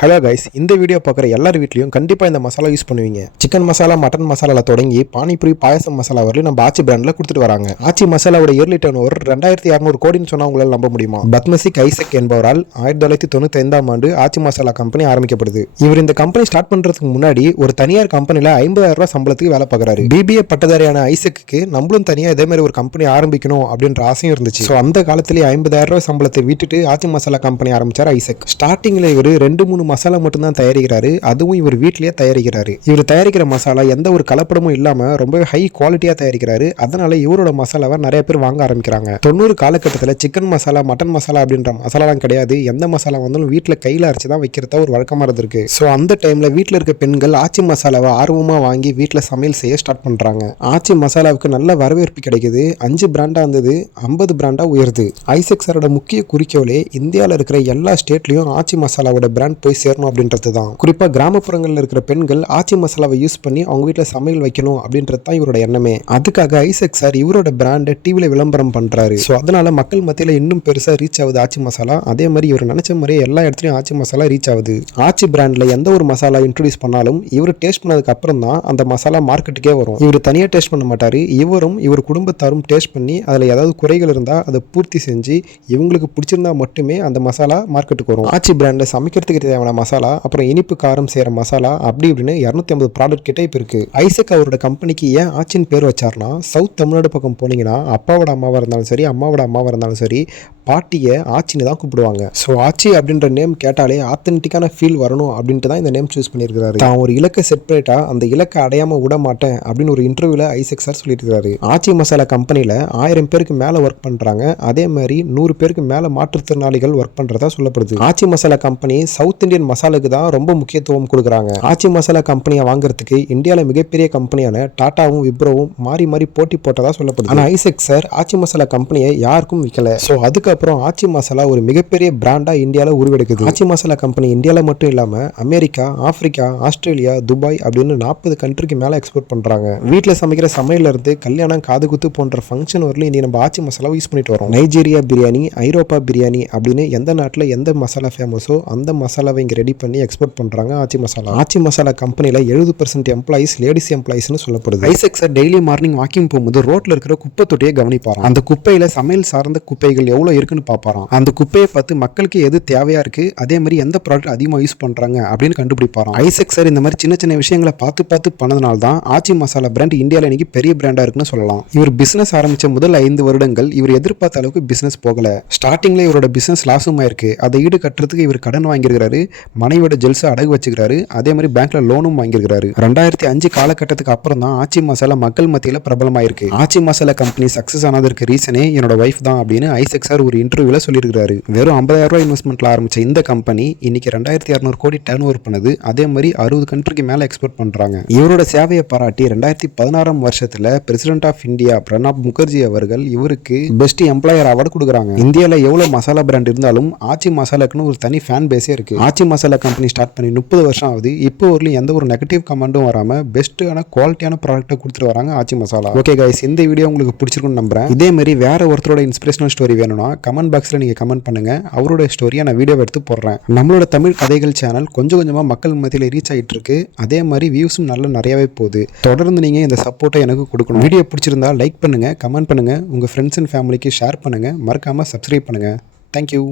Hello guys இந்த video பார்க்குற எல்லார் வீட்லையும் கண்டிப்பாக இந்த மசாலா யூஸ் பண்ணுவீங்க. சிக்கன் மசாலா மட்டன் மசாலாவில் தொடங்கி பானிபூரி பாயசம் மசாலா வரலையும் நம்ம ஆச்சி பிராண்டில் கொடுத்துட்டு வராங்க. ஆச்சி மசாலாவோட இயர்லி டர்ன் ஒரு ரெண்டாயிரத்தி இரநூறு கோடின்னு சொன்னால் உங்களால் நம்ப முடியுமா? பத்மசிக் ஐசக் என்பவரால் ஆயிரத்தி தொள்ளாயிரத்தி தொண்ணூற்றி ஐந்தாம் ஆண்டு ஆச்சி மசாலா கம்பெனி ஆரம்பிக்கப்படுது. இவர் இந்த கம்பெனி ஸ்டார்ட் பண்ணுறதுக்கு முன்னாடி ஒரு தனியார் கம்பெனியில் ஐம்பதாயிரம் ரூபாய் சம்பளத்துக்கு வேலை பார்க்குறாரு. பிபிஏ பட்டதாரியான ஐசக்கு நம்மளும் தனியாக இதே மாதிரி ஒரு கம்பெனி ஆரம்பிக்கணும் அப்படின்ற ஆசையும் இருந்துச்சு. ஸோ அந்த காலத்திலேயே ஐம்பதாயிரம் ரூபாய் சம்பளத்தை விட்டுட்டு ஆச்சி மசாலா கம்பெனி ஆரம்பிச்சார் ஐசக். ஸ்டார்டிங்கில் இவர் ரெண்டு மூணு மசாலா மட்டும்தான் தயாரிக்கிறாரு. அதுவும் இவர் வீட்டிலேயே தயாரிக்கிறாரு. இவர் தயாரிக்கிற மசாலா எந்த ஒரு கலப்படமும் இல்லாமல் ரொம்ப ஹை குவாலிட்டியாக தயாரிக்கிறாரு. அதனால இவரோட மசாலாவை நிறைய பேர் வாங்க ஆரம்பிக்கிறாங்க. தொண்ணூறு காலகட்டத்தில் சிக்கன் மசாலா மட்டன் மசாலா அப்படின்ற மசாலாலாம் கிடையாது. எந்த மசாலா வந்தாலும் வீட்டில் கையில் அரைச்சி தான் வைக்கிறதா ஒரு வழக்கமாக இருந்திருக்கு. ஸோ அந்த டைமில் வீட்டில் இருக்க பெண்கள் ஆச்சி மசாலாவை ஆர்வமாக வாங்கி வீட்டில் சமையல் செய்ய ஸ்டார்ட் பண்ணுறாங்க ஆச்சி மசாலாவுக்கு நல்ல வரவேற்பு கிடைக்குது. அஞ்சு பிராண்டாக இருந்தது. ஐம்பது பிராண்டாக உயருது. ஐசக் சாரோட முக்கிய குறிக்கோளே இந்தியாவில் இருக்கிற எல்லா ஸ்டேட்லையும் ஆச்சி மசாலாவோட பிராண்ட் போய் சேரணும் அப்படின்றது தான். குறிப்பாக கிராமப்புறங்களில் இருக்கிற பெண்கள் ஆச்சி மசாலாவை யூஸ் பண்ணி அவங்க வீட்டில் சமையல் வைக்கணும் அப்படின்றது தான் இவரோட எண்ணமே. அதுக்காக ஐசக் சார் இவரோட பிராண்டை டிவியில் விளம்பரம் பண்ணுறாரு ஸோ அதனால் மக்கள் மத்தியில் இன்னும் பெருசாக ரீச் ஆகுது ஆச்சி மசாலா. அதே மாதிரி இவர் நினச்ச மாதிரியே எல்லா இடத்துலையும் ஆச்சி மசாலா ரீச் ஆகுது. ஆச்சி பிராண்டில் எந்த ஒரு மசாலா இன்ட்ரடியூஸ் பண்ணாலும் இவர் டேஸ்ட் பண்ணதுக்கு அப்புறம் தான் அந்த மசாலா மார்க்கெட்டுக்கே வரும். இவர் தனியாக டேஸ்ட் பண்ண மாட்டார். இவரும் இவர் குடும்பத்தாரும் டேஸ்ட் பண்ணி அதில் ஏதாவது குறைகள் இருந்தால் அதை பூர்த்தி செஞ்சு இவங்களுக்கு பிடிச்சிருந்தா மட்டுமே அந்த மசாலா மார்க்கெட்டுக்கு வரும். ஆச்சி பிராண்டில் சமைக்கிறதுக்கு தேவையான மசாலா அப்புறம் இனிப்பு காரம் செய்கிற மசாலா அப்படி இப்படின்னு இரநூத்தி ஐம்பது ப்ராடக்ட் கிட்டே இப்போ இருக்குது ஐசக் அவரோட கம்பெனிக்கு ஏன் ஆச்சின்னு பேர் வச்சார்னா சவுத் தமிழ்நாடு பக்கம் போனீங்கன்னா அப்பாவோட அம்மாவாக இருந்தாலும் சரி அம்மாவோட அம்மாவாக இருந்தாலும் சரி பாட்டியை ஆச்சின்னு தான் கூப்பிடுவாங்க. ஸோ ஆச்சி அப்படின்ற நேம் கேட்டாலே ஆத்தென்டிக்கான ஃபீல் வரணும் அப்படின்ட்டு தான் இந்த நேம் சூஸ் பண்ணியிருக்காரு தான் ஒரு இலக்கை செட் பண்ணிட்டா அந்த இலக்கை அடையாமல் விட மாட்டேன் அப்படின்னு ஒரு இன்டர்வியூவில் ஐசக் சார் சொல்லியிருக்காரு ஆச்சி மசாலா கம்பெனியில் ஆயிரம் பேருக்கு மேலே ஒர்க் பண்ணுறாங்க அதே மாதிரி நூறு பேருக்கு மேலே மாற்றுத்திறனாளிகள் ஒர்க் பண்ணுறதா சொல்லப்படுது. Aachi Masala company South Indian மசாலுக்கு தான் ரொம்ப முக்கியத்துவம் கொடுக்குறாங்க. ஆச்சி மசாலா கம்பெனியை வாங்குறதுக்கு இந்தியாவில் மிகப்பெரிய கம்பெனியான டாட்டாவும் விப்ரோவும் மாறி மாறி போட்டி போட்டதாக சொல்லப்படுது. ஆனால் ஐசக் சார் ஆச்சி மசாலா கம்பெனியை யாருக்கும் விற்கல ஸோ அதுக்கு அப்புறம் ஆச்சி மசாலா ஒரு மிகப்பெரிய பிராண்டா இந்தியாவில் உருவெடுக்குது. ஆச்சி மசாலா கம்பெனி இந்தியாவில் மட்டும் இல்லாமல் அமெரிக்கா ஆப்பிரிக்கா ஆஸ்திரேலியா துபாய் அப்படின்னு நாற்பது கண்ட்ரிக்கு மேலே எக்ஸ்போர்ட் பண்ணுறாங்க வீட்டில் சமைக்கிற சமையல்ல இருந்து கல்யாணம் காது குத்து போன்ற ஃபங்க்ஷன் வரலையும் இனி நம்ம ஆச்சி மசாலா யூஸ் பண்ணிட்டு வரோம். நைஜீரியா பிரியாணி ஐரோப்பா பிரியாணி அப்படின்னு எந்த நாட்டில் எந்த மசாலா ஃபேமஸோ அந்த மசாலாவை இங்கே ரெடி பண்ணி எக்ஸ்போர்ட் பண்ணுறாங்க ஆச்சி மசாலா. ஆச்சி மசாலா கம்பெனியில் எழுபது பர்சன்ட் எம்ப்ளாயிஸ் லேடிஸ் எம்ப்ளாயிஸ்னு சொல்லப்படுது. ஐசக் டெய்லி மார்னிங் வாக்கிங் போகும்போது ரோட்ல இருக்கிற குப்பை தொட்டியை கவனிப்பாராம். அந்த குப்பையில சமையல் சார்ந்த குப்பைகள் எவ்வளோ இருக்குன்னு பார்ப்பாராம் அந்த குப்பையை பார்த்து மக்களுக்கு எது தேவையா இருக்கு? அதே மாதிரி எந்த ப்ராடக்ட் அதிகமாக யூஸ் பண்றாங்க? அப்படின்னு கண்டுபிடிப்பாராம். ஐசக் சார் இந்த மாதிரி சின்ன சின்ன விஷயங்களை பார்த்து பார்த்து பண்ணதுனால தான் ஆச்சி மசாலா பிராண்ட் இந்தியாவில் இன்னைக்கு பெரிய பிராண்டா இருக்குன்னு சொல்லலாம். இவர் பிசினஸ் ஆரம்பிச்ச முதல் ஐந்து வருடங்கள் இவர் எதிர்பார்த்த அளவுக்கு பிசினஸ் போகல. ஸ்டார்டிங்ல இவரோட பிசினஸ் லாஸும் ஆயிருக்கு. அதை ஈடு கட்டுறதுக்கு இவர் கடன் வாங்கியிருக்கிறாரு. மனைவியோட ஜெல்ஸை அடகு வச்சுக்கிறாரு. அதே மாதிரி பேங்க்ல லோனும் வாங்கியிருக்கிறாரு. ரெண்டாயிரத்தி அஞ்சு காலகட்டத்துக்கு அப்புறம் தான் ஆச்சி மசாலா மக்கள் மத்தியில் பிரபலமாயிருக்கு. ஆச்சி மசாலா கம்பெனி சக்சஸ் ஆனதற்கு ரீசனே என்னோட ஒய்ஃப் தான் அப்படின்னு ஐசக் சார் ஒரு இன்டர்வியூவில் சொல்லியிருக்கிறாரு. வெறும் ஐம்பதாயிரம் ரூபாய் இன்வெஸ்ட்மெண்ட்டில் ஆரம்பித்த இந்த கம்பெனி இன்னைக்கு ரெண்டாயிரத்தி இரநூறு கோடி டர்ன் ஓவர் பண்ணுது. அதே மாதிரி அறுபது கண்ட்ரிக்கு மேலே எக்ஸ்போர்ட் பண்ணுறாங்க இவரோட சேவையை பாராட்டி ரெண்டாயிரத்தி பதினாறாம் வருஷத்தில் president of India Pranab Mukherjee அவர்கள் இவருக்கு பெஸ்ட் எம்ப்ளாயர் அவார்டு கொடுக்குறாங்க. இந்தியாவில் எவ்வளோ மசாலா பிராண்ட் இருந்தாலும் ஆச்சி மசாலாக்குன்னு ஒரு தனி ஃபேன் பேஸே இருக்கு. ஆச்சி மசாலா கம்பெனி ஸ்டார்ட் பண்ணி முப்பது வருஷம் ஆகுது. இப்போ வரலையும் எந்த ஒரு நெகட்டிவ் கமெண்ட்டும் வராமல் பெஸ்ட்டான குவாலிட்டியான ப்ராடக்ட்டை கொடுத்துட்டு வராங்க ஆச்சி மசாலா. ஓகே கைஸ் இந்த வீடியோ உங்களுக்கு பிடிச்சிருக்குன்னு நம்புறேன். இதே மாதிரி வேற ஒருத்தரோட இன்ஸ்பிரேஷனல் ஸ்டோரி வேணும்னா கமெண்ட் பாக்ஸில் நீங்கள் கமெண்ட் பண்ணுங்கள் அவரோட ஸ்டோரியை நான் வீடியோ எடுத்து போடுறேன். நம்மளோட தமிழ் கதைகள் சேனல் கொஞ்சம் கொஞ்சமாக மக்கள் மத்தியில் ரீச் ஆகிட்டு இருக்கு. அதே மாதிரி வியூஸும் நல்லா நிறையாவே போகுது. தொடர்ந்து நீங்கள் இந்த சப்போர்ட்டை எனக்கு கொடுக்கணும். வீடியோ பிடிச்சிருந்தா லைக் பண்ணுங்கள் கமெண்ட் பண்ணுங்கள் உங்கள் ஃப்ரெண்ட்ஸ் அண்ட் ஃபேமிலிக்கு ஷேர் பண்ணுங்கள் மறக்காமல் சப்ஸ்கிரைப் பண்ணுங்கள் தேங்க்யூ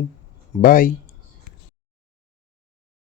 பாய்